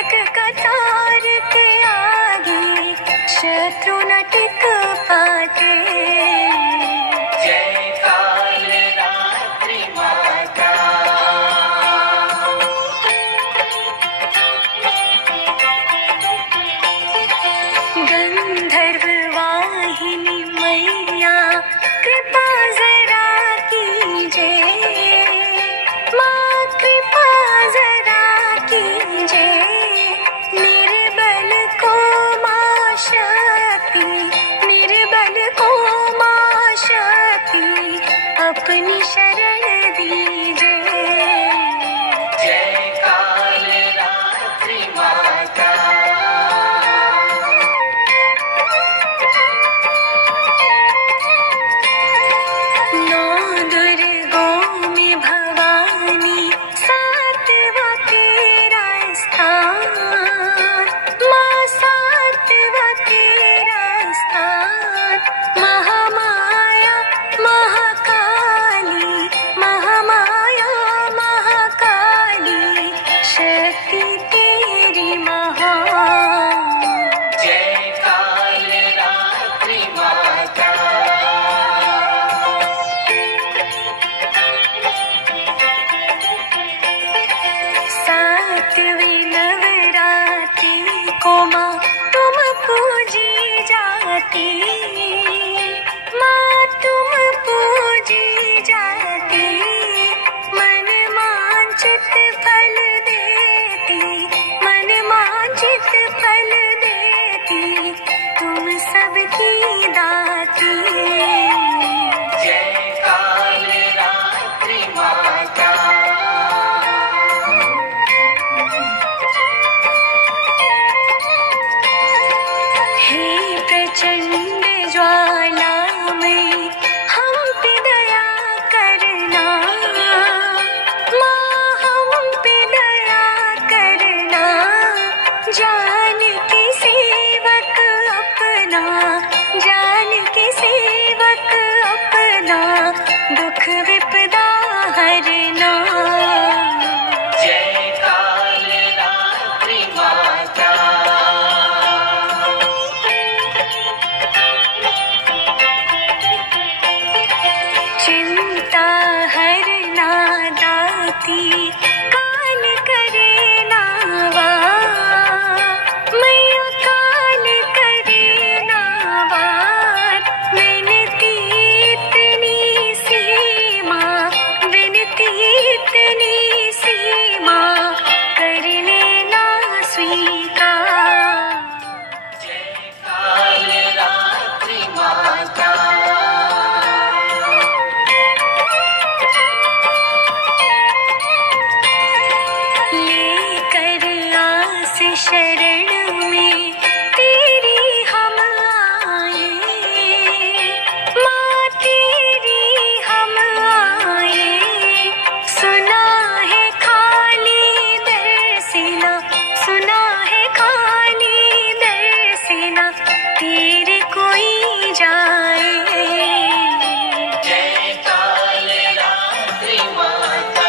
तारक का तारक आगे शत्रु न टिक पाते। जय काल रात्रि माता। गंधर्व वाहिनी मैया कृपा जरा कीजिए, माँ कृपा जरा कीजिए। निर्बल को माँ शक्ति, निर्बल को माँ शक्ति अपनी शरण दीजिए। जय काल रात्रि माता। नौ दुर्गों में भवानी सातवां तेरा स्थान, माँ सातवां तेरा स्थान। महामाया महाकाली, महामाया महाकाली शक्ति तेरी महान। जय काल रात्रि माता। सातवीं नवरात्रि को माँ तुम पूजी जाती, माँ तुम पूजी जाती। मन मांचित फल देती, मन मांचित फल देती, तुम सबकी दाती। जय काल रात्रि माता। हे प्रचंड ज्वालामय हम पे दया करना, माँ हम पे दया करना। जान के सेवक अपना, जान के सेवक अपना, दुख विपदा हरना। जय काल रात्रि माता। चिंता हरना दाती काल करे नावा, मैया काल करे नावार। विनती इतनी सीमा, विनती इतनी सीमा, कर लेना स्वीकार। जय काल रात्रि माता। लेकर आस शरण में तेरी हम आए, माँ तेरी हम आए। सुना है खाली दर्शना, सुना है खाली दर्शना, तेरे कोई जाए। जय काल रात्रि माता।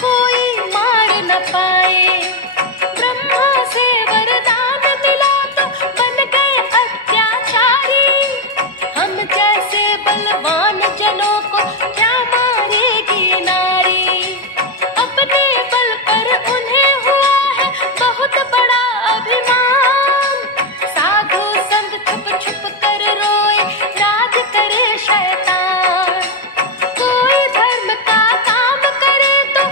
कोई मार न पाए। ब्रह्मा से वरदान मिला तो बन गए अत्याचारी। हम जैसे बलवान जनों को क्या मारेगी नारी। अपने बल पर उन्हें हुआ है बहुत बड़ा अभिमान। साधु संग छुप छुप कर रोए, राज करे शैतान। कोई धर्म का काम करे तो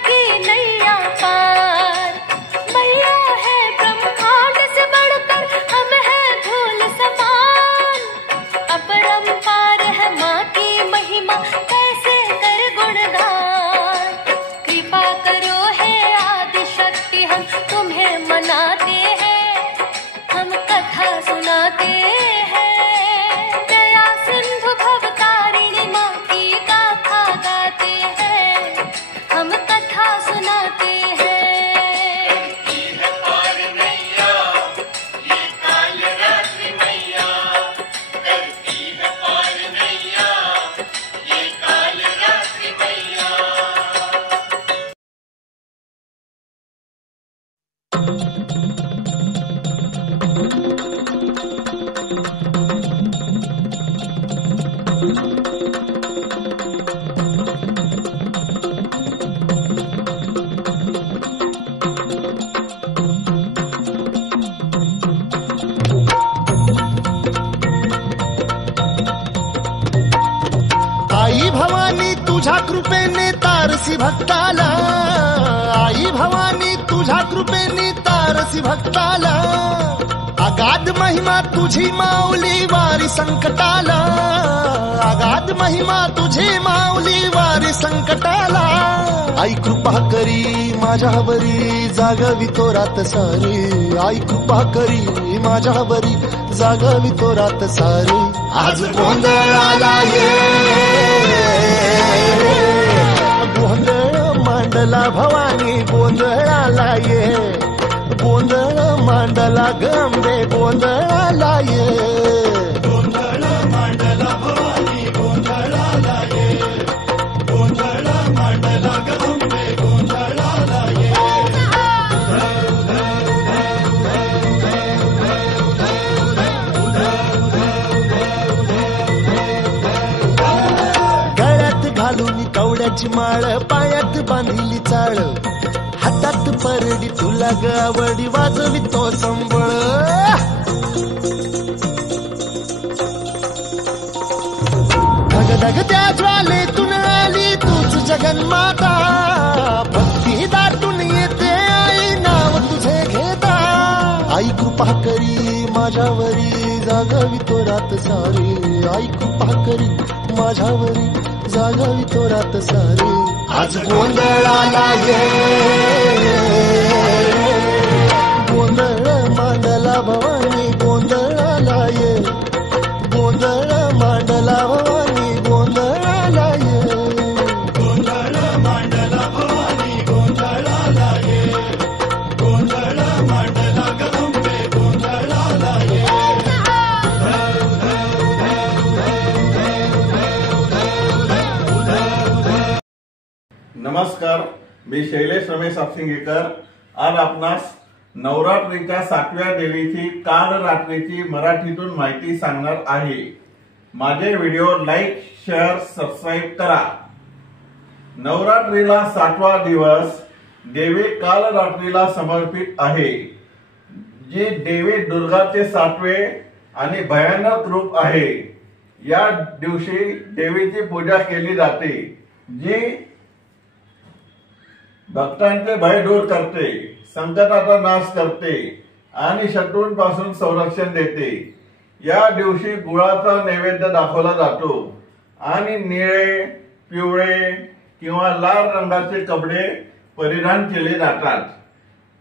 की नैया पार। मैया है ब्रह्मांड से बढ़कर, हम है धूल समान। अपरंपार है माँ की महिमा, कैसे कर गुणगान। कृपा करो है आदि शक्ति, हम तुम्हें मनाते हैं, हम कथा सुनाते हैं। दया सिंधु भवतारिणी माँ की गाथा गाते हैं, हम कथा सुनाते हैं। करती है पार नैया ये काल रात्रि मैया, करती है पार नैया ये काल रात्रि मैया। आई भवानी तुझ्या कृपेने तारसी भक्ताला, आई भवानी तुझ्या कृपेने तारसी भक्ताला। अगाध महिमा तुझी माऊली वारी संकटाला, अगाध महिमा तुझी माऊली वारी संकटाला। आई कृपा करी माझ्यावरी जागवी तो रात सारी, आई कृपा करी माझ्यावरी जागवी तो रात सारी। आज गोंधळ आला ये, गोंधळ मांडला भवानी गोंधळाला ये, गोंधळ मांडला गंबे गोंधळाला ये, गोंधळ मांडला भवानी गोंधळाला ये, गोंधळ मांडला गंबे गोंधळाला ये। गळ्यात घालून कवड्याची माळ, पायात बांधिली चाळ, हातात परडी तुला गावडी वाजवी तो संबळ। धगधग त्या ज्वालेतून आली तूच जगन्माता, भक्ती दाटून येते आई नाव तुझे घेता। आई कृपा करी माझ्यावरी जागवी तो रात सारी, आई कृपा करी माझ्यावरी जागवी तो रात सारी। आज गोंधळाला ये, गोंधळ मांडला भवानी गोंधळाला ये, गोंधळ मांडला भवानी गोंधळाला ये, गोंधळ मांडला भवानी गोंधळाला ये, गोंधळ मांडला गंबे गोंधळाला ये। नमस्कार, मी शैलेश रमेश आपसिंगेकर। आज आपणास नवरात्रीच्या 7व्या देवीची काल रात्रीची मराठीतून माहिती सांगणार आहे। माझे व्हिडिओ लाईक, शेअर, सबस्क्राईब करा। नवरात्रीला 7वा दिवस देवी काल रात्रीला समर्पित आहे, जी देवी दुर्गाचे 7वे आणि भयानक रूप आहे। या दिवशी देवीची पूजा केली जाते, जी भक्तांचे भय दूर करते, संकटाचा नाश करते आणि शत्रूंपासून संरक्षण देते। या दिवशी गुळाचा नैवेद्य दाखवला जातो आणि निळे, पिवळे किंवा लाल रंगाचे कपडे परिधान केले जातात।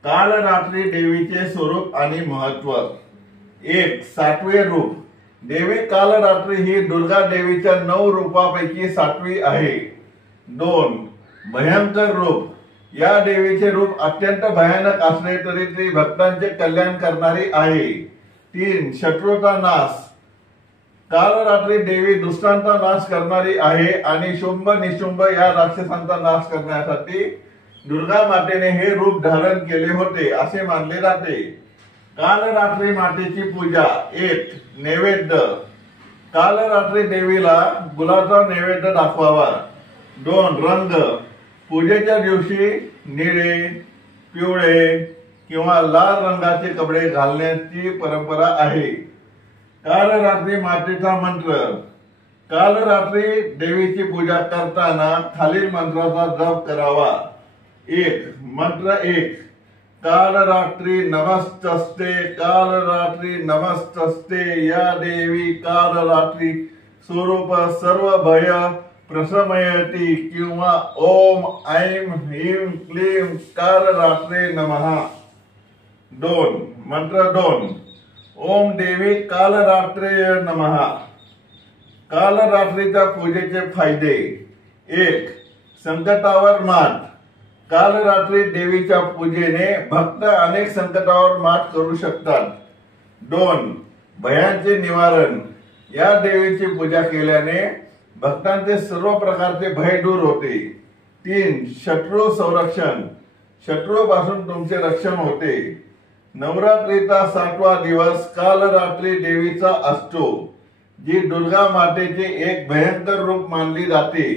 काल रात्री देवीचे स्वरूप आणि महत्व। 1. 7वे रूप। देवी काल रात्री ही दुर्गा देवीच्या 9 रूपापैकी 7वी आहे। 2. भयंकर रूप। या देवीचे रूप अत्यंत भयानक असले तरी ती भक्तांचे कल्याण करणारी आहे। 3. शत्रूचा नाश। काल रात्री देवी दुष्टांचा नाश करणारी आहे आणि शुंभ निशुंभ या राक्षसांचा नाश करण्यासाठी दुर्गा मातेने हे रूप धारण केले होते असे मानले जाते। काल रात्री मातेची पूजा। 1. नैवेद्य। काल रात्री देवीला गुलाचा नैवेद्य दाखवावा। 2. रंग। पूजेच्या दिवशी निळे, पिवळे किंवा लाल रंगाचे कपडे घालण्याची परंपरा आहे। काल रात्री मातेचा मंत्र। काल रात्री देवीची पूजा करताना खालील मंत्राचा जप करावा। एक मंत्र एक काल रात्री नमस्तस्ते काल रात्री नमस्तस्ते या देवी काल रात्री स्वरूप सर्व भय प्रशमयती किंवा ओम ऐं ह्रीं क्लीं काल रात्रे नमः। दोन मंत्र दोन ओम देवी काल रात्रे नमः। काल रात्रीच्या पूजेचे फायदे एक संकटावर मात काल रात्री देवीच्या पूजेने भक्त अनेक संकटावर मात करू शकतात। दोन भयांचे निवारण या देवीची पूजा केल्याने भक्तांचे सर्व प्रकारचे भय दूर होते। तीन शत्रू संरक्षण शत्रूपासून तुमचे रक्षण होते। नवरात्रीचा 7वा दिवस काल रात्री देवीचा असतो जी दुर्गा मातेचे एक भयंकर रूप मानली जाते।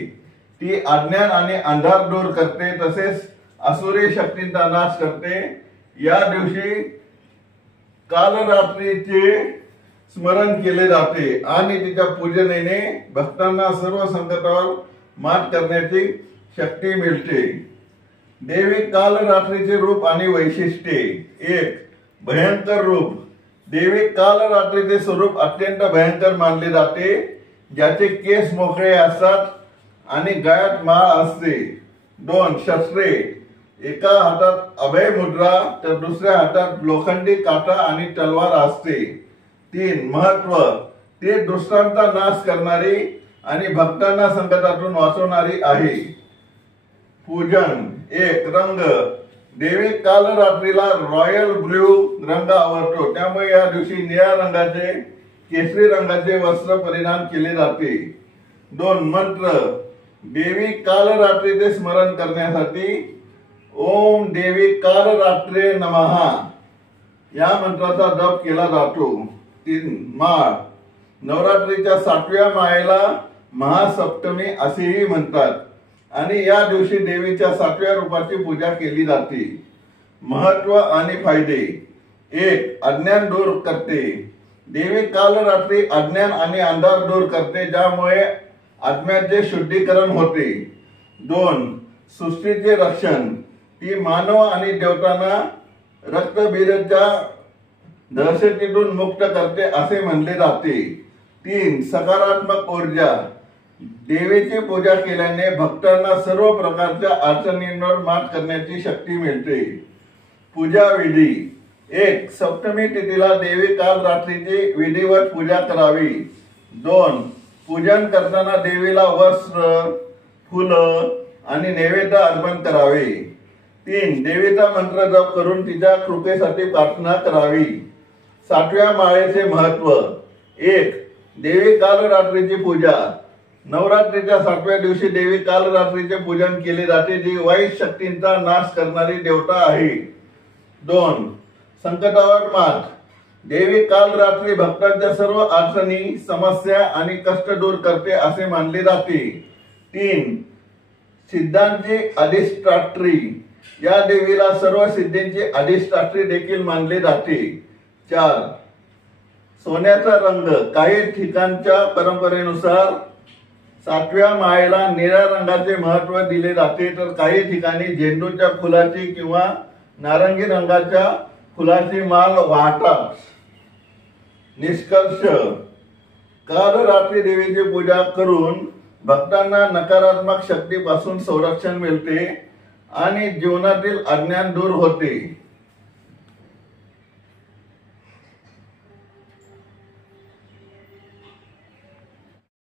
ती अज्ञान आणि अंधार दूर करते तसेच असुरी शक्तींचा नाश करते। या दिवशी कालरात्रीचे स्मरण केले जाते आणि तिच्या पूजनेने भक्तांना सर्व संकटावर मात करण्याची शक्ती मिळते। देवी कालरात्रीचे रूप आणि वैशिष्ट्ये एक भयंकर रूप देवी कालरात्रीचे स्वरूप अत्यंत भयंकर मानले जाते ज्याचे केस मोकळे असतात आणि गळ्यात माळ असते। दोन शस्त्रे एका हातात अभय मुद्रा तर दुसऱ्या हातात लोखंडी काटा आणि तलवार असते। तीन महत्व ते दुष्टांचा नाश करणारी आणि भक्तांना संकटातून वाचवणारी आहे। पूजन एक रंग देवी कालरात्रीला रॉयल ब्ल्यू रंग आवडतो त्यामुळे या दिवशी निळ्या रंगाचे केशरी रंगाचे वस्त्र परिधान केले जाते। दोन मंत्र देवी कालरात्रीचे स्मरण करण्यासाठी ओम देवी कालरात्रे नमः या मंत्राचा जप केला जातो। तीन माळ नवरात्रीच्या 7व्या माळेला महासप्तमी असेही म्हणतात आणि या दिवशी देवीच्या 7व्या रूपाची पूजा केली जाते। महत्व आणि फायदे एक अज्ञान दूर करते देवी कालरात्री अज्ञान आणि अंधार दूर करते ज्यामुळे आत्म्याचे शुद्धीकरण होते। दोन सृष्टीचे रक्षण ती मानव आणि देवतांना रक्तबीजच्या दहशतीतून मुक्त करते असे म्हणले जाते। तीन सकारात्मक ऊर्जा देवीची पूजा केल्याने भक्तांना सर्व प्रकारच्या अडचणींवर मात करण्याची शक्ती मिळते। पूजा विधी एक सप्तमी तिथीला देवी कालरात्रीची विधिवत पूजा करावी। दोन पूजन करताना देवीला वस्त्र फुलं आणि नैवेद्य अर्पण करावे। तीन देवीचा मंत्र जप करून तिच्या कृपेसाठी प्रार्थना करावी। 7व्या माळेचे महत्व एक देवी कालरात्रीची पूजा नवरात्रीच्या 7व्या दिवशी देवी कालरात्रीचे पूजन केले जाते जी वाईट शक्तींचा नाश करणारी देवता आहे। दोन संकटावर मात देवी कालरात्री भक्तांच्या सर्व अडचणी समस्या आणि कष्ट दूर करते असे मानले जाते। तीन सिद्धांची अधिष्ठात्री या देवीला सर्व सिद्धींची अधिष्ठात्री देखील मानले जाते। चार सोन्याचा रंग काही ठिकाणच्या परंपरेनुसार 7व्या माळेला निळ्या रंगाचे महत्व दिले जाते तर काही ठिकाणी झेंडूच्या फुलाची किंवा नारंगी रंगाच्या फुलाची माळ वाहतात। निष्कर्ष कालरात्री देवीची पूजा करून भक्तांना नकारात्मक शक्तीपासून संरक्षण मिळते आणि जीवनातील अज्ञान दूर होते।